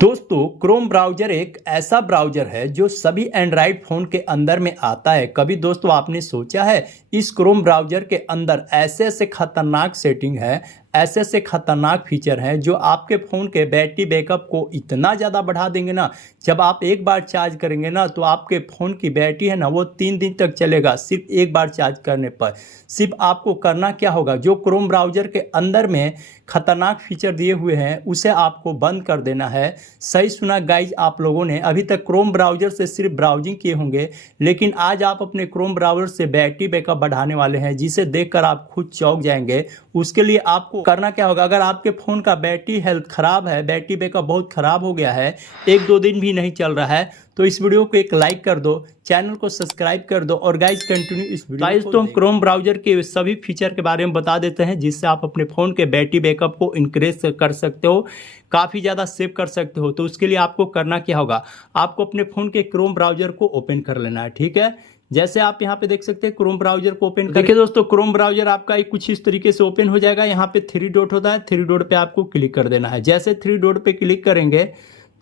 दोस्तों Chrome browser एक ऐसा ब्राउज़र है जो सभी एंड्रॉयड फ़ोन के अंदर में आता है। कभी दोस्तों आपने सोचा है इस क्रोम ब्राउज़र के अंदर ऐसे ऐसे खतरनाक सेटिंग है, ऐसे ऐसे खतरनाक फीचर हैं जो आपके फ़ोन के बैटरी बैकअप को इतना ज़्यादा बढ़ा देंगे ना। जब आप एक बार चार्ज करेंगे ना तो आपके फ़ोन की बैटरी है ना वो 3 दिन तक चलेगा सिर्फ एक बार चार्ज करने पर। सिर्फ आपको करना क्या होगा, जो क्रोम ब्राउज़र के अंदर में खतरनाक फीचर दिए हुए हैं उसे आपको बंद कर देना है। सही सुना गाइज, आप लोगों ने अभी तक क्रोम ब्राउज़र से सिर्फ ब्राउजिंग किए होंगे, लेकिन आज आप अपने क्रोम ब्राउज़र से बैटरी बैकअप बढ़ाने वाले हैं जिसे देखकर आप खुद चौंक जाएंगे। उसके लिए आपको करना क्या होगा, अगर आपके फ़ोन का बैटरी हेल्थ ख़राब है, बैटरी बैकअप बहुत ख़राब हो गया है, 1-2 दिन भी नहीं चल रहा है, तो इस वीडियो को एक लाइक कर दो, चैनल को सब्सक्राइब कर दो और गाइज कंटिन्यू इस वीडियो। गाइज तो हम क्रोम ब्राउज़र के सभी फीचर के बारे में बता देते हैं जिससे आप अपने फ़ोन के बैटरी बैकअप को इंक्रीज कर सकते हो, काफ़ी ज़्यादा सेव कर सकते हो। तो उसके लिए आपको करना क्या होगा, आपको अपने फ़ोन के क्रोम ब्राउज़र को ओपन कर लेना है। ठीक है, जैसे आप यहाँ पे देख सकते हैं क्रोम ब्राउज़र को ओपन। देखिए दोस्तों, क्रोम ब्राउज़र आपका कुछ इस तरीके से ओपन हो जाएगा। यहाँ पे 3 डॉट होता है, 3 डॉट पे आपको क्लिक कर देना है। जैसे 3 डॉट पे क्लिक करेंगे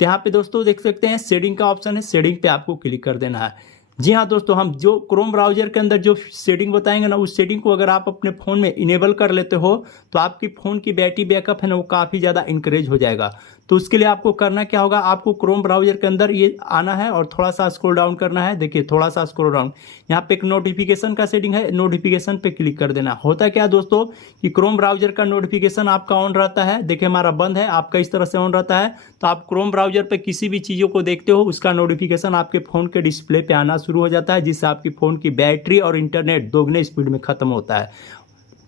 तो यहाँ पे दोस्तों देख सकते हैं सेटिंग का ऑप्शन है, सेटिंग पे आपको क्लिक कर देना है। जी हाँ दोस्तों, हम जो क्रोम ब्राउज़र के अंदर जो सेटिंग बताएंगे ना, उस सेटिंग को अगर आप अपने फ़ोन में इनेबल कर लेते हो तो आपकी फ़ोन की बैटरी बैकअप है ना वो काफ़ी ज़्यादा इंक्रीज हो जाएगा। तो उसके लिए आपको करना क्या होगा, आपको क्रोम ब्राउज़र के अंदर ये आना है और थोड़ा सा स्क्रॉल डाउन करना है। देखिए थोड़ा सा स्क्रॉल डाउन, यहाँ पे एक नोटिफिकेशन का सेटिंग है, नोटिफिकेशन पे क्लिक कर देना। होता क्या दोस्तों कि क्रोम ब्राउज़र का नोटिफिकेशन आपका ऑन रहता है, देखिए हमारा बंद है, आपका इस तरह से ऑन रहता है। तो आप क्रोम ब्राउज़र पे किसी भी चीज़ों को देखते हो उसका नोटिफिकेशन आपके फ़ोन के डिस्प्ले पे आना शुरू हो जाता है, जिससे आपकी फ़ोन की बैटरी और इंटरनेट दोगुने स्पीड में ख़त्म होता है।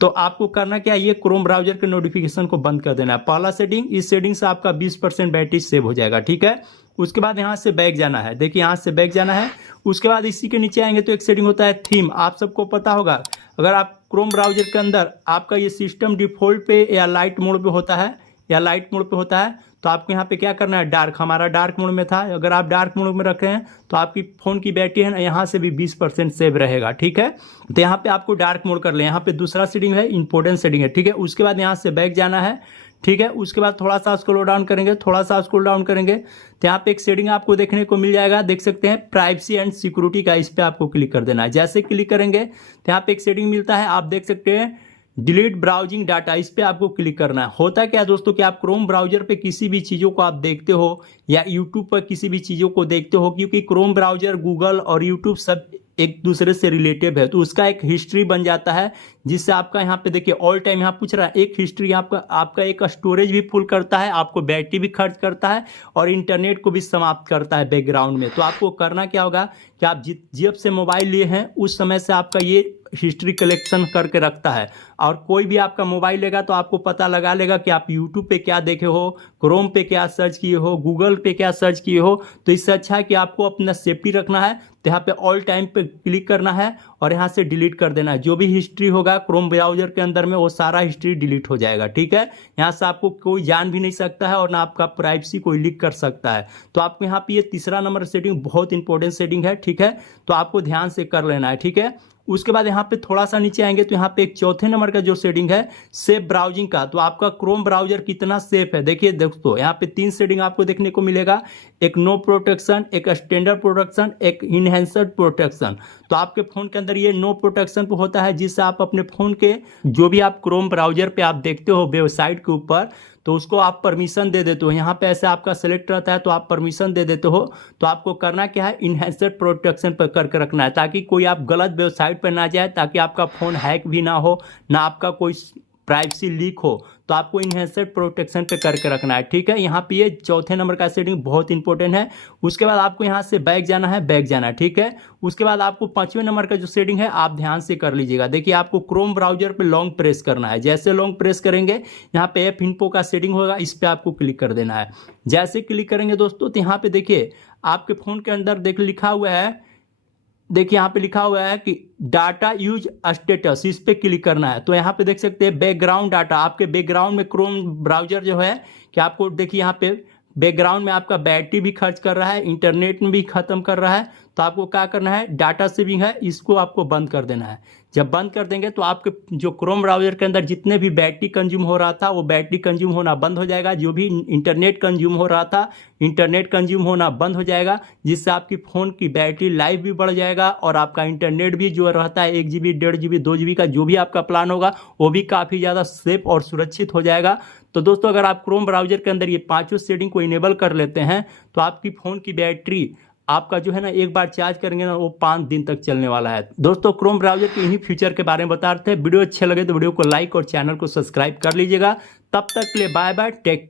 तो आपको करना क्या है, ये क्रोम ब्राउज़र के नोटिफिकेशन को बंद कर देना है। पहला सेटिंग, इस सेटिंग से आपका 20% बैटरी सेव हो जाएगा। ठीक है, उसके बाद यहाँ से बैक जाना है। देखिए यहाँ से बैक जाना है, उसके बाद इसी के नीचे आएंगे तो एक सेटिंग होता है थीम। आप सबको पता होगा, अगर आप क्रोम ब्राउज़र के अंदर आपका ये सिस्टम डिफ़ॉल्ट पे या लाइट मोड पे होता है, या लाइट मोड पे होता है, तो आपको यहाँ पे क्या करना है, डार्क, हमारा डार्क मोड में था, अगर आप डार्क मोड में रख रहे हैं तो आपकी फ़ोन की बैटरी है ना यहाँ से भी 20% सेव रहेगा। ठीक है, तो यहाँ पे आपको डार्क मोड कर ले। यहाँ पे दूसरा सेटिंग है इंपॉर्टेंट सेटिंग है। ठीक है, उसके बाद यहाँ से बैक जाना है। ठीक है, उसके बाद थोड़ा सा स्क्रॉल डाउन करेंगे, थोड़ा सा स्क्रॉल डाउन करेंगे तो यहाँ पे एक सेटिंग आपको देखने को मिल जाएगा, देख सकते हैं प्राइवेसी एंड सिक्योरिटी का, इस पर आपको क्लिक कर देना है। जैसे क्लिक करेंगे तो यहाँ पे एक सेटिंग मिलता है, आप देख सकते हैं डिलीट ब्राउजिंग डाटा, इस पे आपको क्लिक करना है। होता क्या है दोस्तों कि आप क्रोम ब्राउज़र पे किसी भी चीज़ों को आप देखते हो या यूट्यूब पर किसी भी चीज़ों को देखते हो, क्योंकि क्रोम ब्राउज़र, गूगल और यूट्यूब सब एक दूसरे से रिलेटिव है, तो उसका एक हिस्ट्री बन जाता है, जिससे आपका यहाँ पे देखिए ऑल टाइम यहाँ पूछ रहा है एक हिस्ट्री, आपका एक स्टोरेज भी फुल करता है, आपको बैटरी भी खर्च करता है और इंटरनेट को भी समाप्त करता है बैकग्राउंड में। तो आपको करना क्या होगा कि आप जब से मोबाइल लिए हैं उस समय से आपका ये हिस्ट्री कलेक्शन करके रखता है, और कोई भी आपका मोबाइल लेगा तो आपको पता लगा लेगा कि आप यूट्यूब पे क्या देखे हो, क्रोम पे क्या सर्च किए हो, गूगल पे क्या सर्च किए हो। तो इससे अच्छा है कि आपको अपना सेफ्टी रखना है, तो यहाँ पे ऑल टाइम पे क्लिक करना है और यहाँ से डिलीट कर देना है। जो भी हिस्ट्री होगा क्रोम ब्राउज़र के अंदर में वो सारा हिस्ट्री डिलीट हो जाएगा। ठीक है, यहाँ से आपको कोई जान भी नहीं सकता है और ना आपका प्राइवेसी कोई लीक कर सकता है। तो आपको यहाँ पे ये तीसरा नंबर सेटिंग बहुत इंपॉर्टेंट सेटिंग है। ठीक है, तो आपको ध्यान से कर लेना है। ठीक है, उसके बाद यहाँ पे थोड़ा सा नीचे आएंगे तो यहाँ पे एक चौथे नंबर का जो सेटिंग है सेफ ब्राउजिंग का, तो आपका क्रोम ब्राउज़र कितना सेफ है। देखिए दोस्तों, यहाँ पे 3 सेटिंग आपको देखने को मिलेगा, एक नो प्रोटेक्शन, एक स्टैंडर्ड प्रोटेक्शन, एक इनहेंस्ड प्रोटेक्शन। तो आपके फ़ोन के अंदर ये नो प्रोटेक्शन पे होता है, जिससे आप अपने फ़ोन के जो भी आप क्रोम ब्राउज़र पे आप देखते हो वेबसाइट के ऊपर, तो उसको आप परमिशन दे देते हो। यहाँ पे ऐसे आपका सेलेक्ट रहता है तो आप परमिशन दे देते हो। तो आपको करना क्या है, इनहेंस्ड प्रोटेक्शन पर करके रखना है, ताकि कोई आप गलत वेबसाइट पर ना जाए, ताकि आपका फ़ोन हैक भी ना हो, ना आपका कोई प्राइवेसी लीक हो। तो आपको इनहेंस्ड प्रोटेक्शन पे करके रखना है। ठीक है, यहाँ पे ये चौथे नंबर का सेटिंग बहुत इंपॉर्टेंट है। उसके बाद आपको यहाँ से बैक जाना है, बैक जाना है। ठीक है, उसके बाद आपको 5वें नंबर का जो सेटिंग है आप ध्यान से कर लीजिएगा। देखिए आपको क्रोम ब्राउज़र पे लॉन्ग प्रेस करना है। जैसे लॉन्ग प्रेस करेंगे यहाँ पे ऐप इन्फो का सेटिंग होगा, इस पर आपको क्लिक कर देना है। जैसे क्लिक करेंगे दोस्तों तो यहाँ पे देखिए आपके फ़ोन के अंदर देख लिखा हुआ है, देखिए यहाँ पे लिखा हुआ है कि डाटा यूज स्टेटस, इस पे क्लिक करना है। तो यहाँ पे देख सकते हैं बैकग्राउंड डाटा, आपके बैकग्राउंड में क्रोम ब्राउज़र जो है कि आपको देखिए यहाँ पे बैकग्राउंड में आपका बैटरी भी खर्च कर रहा है, इंटरनेट में भी ख़त्म कर रहा है। तो आपको क्या करना है, डाटा सेविंग है इसको आपको बंद कर देना है। जब बंद कर देंगे तो आपके जो क्रोम ब्राउजर के अंदर जितने भी बैटरी कंज्यूम हो रहा था वो बैटरी कंज्यूम होना बंद हो जाएगा। जो भी इंटरनेट कंज्यूम हो रहा था इंटरनेट कंज्यूम होना बंद हो जाएगा, जिससे आपकी फ़ोन की बैटरी लाइफ भी बढ़ जाएगा और आपका इंटरनेट भी जो रहता है 1 GB 1.5 GB 2 GB का जो भी आपका प्लान होगा वो भी काफ़ी ज़्यादा सेफ और सुरक्षित हो जाएगा। तो दोस्तों अगर आप क्रोम ब्राउजर के अंदर ये पाँचों सेटिंग को इनेबल कर लेते हैं तो आपकी फ़ोन की बैटरी आपका जो है ना एक बार चार्ज करेंगे ना वो 5 दिन तक चलने वाला है। दोस्तों क्रोम ब्राउजर के इन्हीं फीचर के बारे में बता रहे थे। वीडियो अच्छे लगे तो वीडियो को लाइक और चैनल को सब्सक्राइब कर लीजिएगा। तब तक के लिए बाय बाय, टेक केयर।